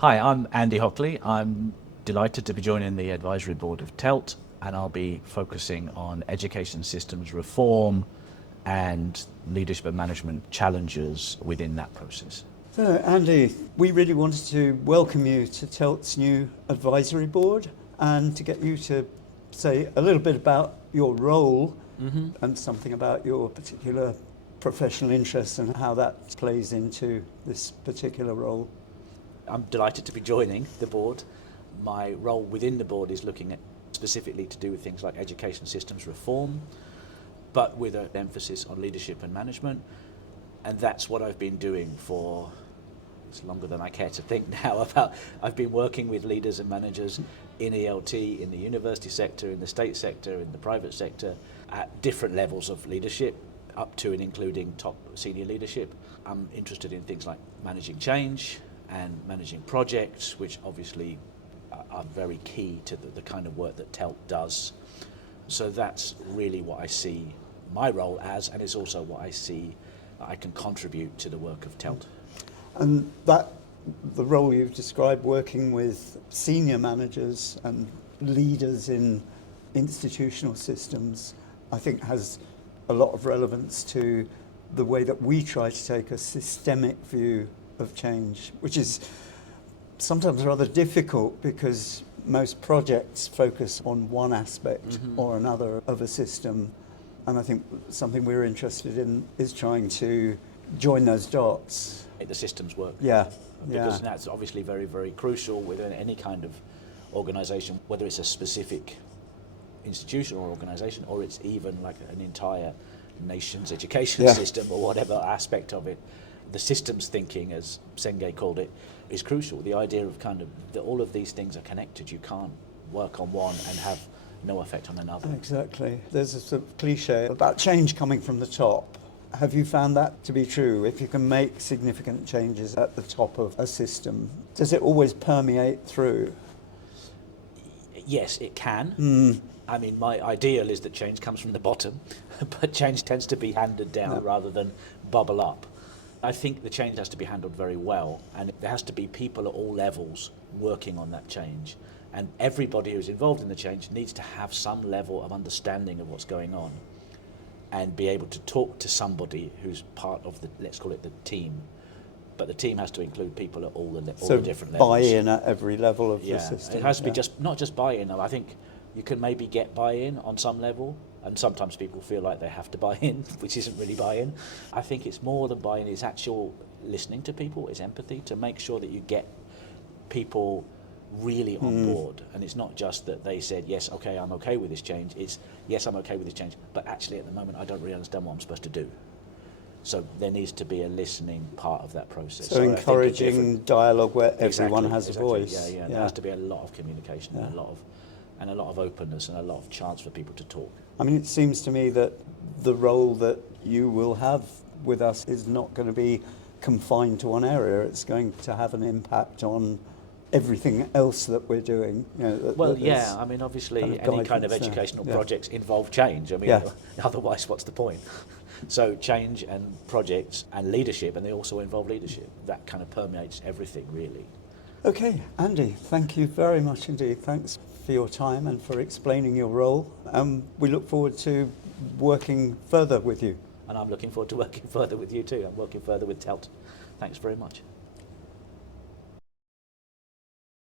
Hi, I'm Andy Hockley. I'm delighted to be joining the advisory board of TELT, and I'll be focusing on education systems reform and leadership and management challenges within that process. So, Andy, we really wanted to welcome you to TELT's new advisory board and to get you to say a little bit about your role and something about your particular professional interests and how that plays into this particular role. I'm delighted to be joining the board. My role within the board is looking at specifically to do with things like education systems reform, but with an emphasis on leadership and management. And that's what I've been doing for, it's longer than I care to think now about. I've been working with leaders and managers in ELT, in the university sector, in the state sector, in the private sector, at different levels of leadership, up to and including top senior leadership. I'm interested in things like managing change and managing projects, which obviously are very key to the kind of work that TELT does. So that's really what I see my role as, and it's also what I see I can contribute to the work of TELT. And that, the role you've described, working with senior managers and leaders in institutional systems, I think has a lot of relevance to the way that we try to take a systemic view of change, which is sometimes rather difficult because most projects focus on one aspect or another of a system. And I think something we're interested in is trying to join those dots. The systems work. Yeah. Because that's obviously very, very crucial within any kind of organisation, whether it's a specific institution or organisation, or it's even like an entire nation's education system or whatever aspect of it. The systems thinking, as Senge called it, is crucial. The idea of kind of that all of these things are connected. You can't work on one and have no effect on another. Exactly. There's a sort of cliche about change coming from the top. Have you found that to be true? If you can make significant changes at the top of a system, does it always permeate through? Yes, it can. I mean, my ideal is that change comes from the bottom, but change tends to be handed down rather than bubble up. I think the change has to be handled very well, and there has to be people at all levels working on that change. And everybody who's involved in the change needs to have some level of understanding of what's going on and be able to talk to somebody who's part of the, let's call it the team. But the team has to include people at all the different levels. Buy-in at every level of the system. It has to be not just buy-in. I think you can maybe get buy-in on some level, and sometimes people feel like they have to buy in, which isn't really buy-in. I think it's more than buy-in, it's actual listening to people, it's empathy, to make sure that you get people really on board. And it's not just that they said, yes, okay, I'm okay with this change. It's, yes, I'm okay with this change, but actually at the moment I don't really understand what I'm supposed to do. So there needs to be a listening part of that process. So encouraging dialogue where everyone has a voice. Yeah. There has to be a lot of communication and a lot of openness and a lot of chance for people to talk. I mean, it seems to me that the role that you will have with us is not going to be confined to one area. It's going to have an impact on everything else that we're doing. I mean, obviously any kind of educational projects involve change. I mean, otherwise what's the point? So change and projects and leadership, and they also involve leadership. That kind of permeates everything, really. Okay, Andy, thank you very much indeed. Thanks for your time and for explaining your role. We look forward to working further with you. And I'm looking forward to working further with you too. I'm working further with TELT. Thanks very much.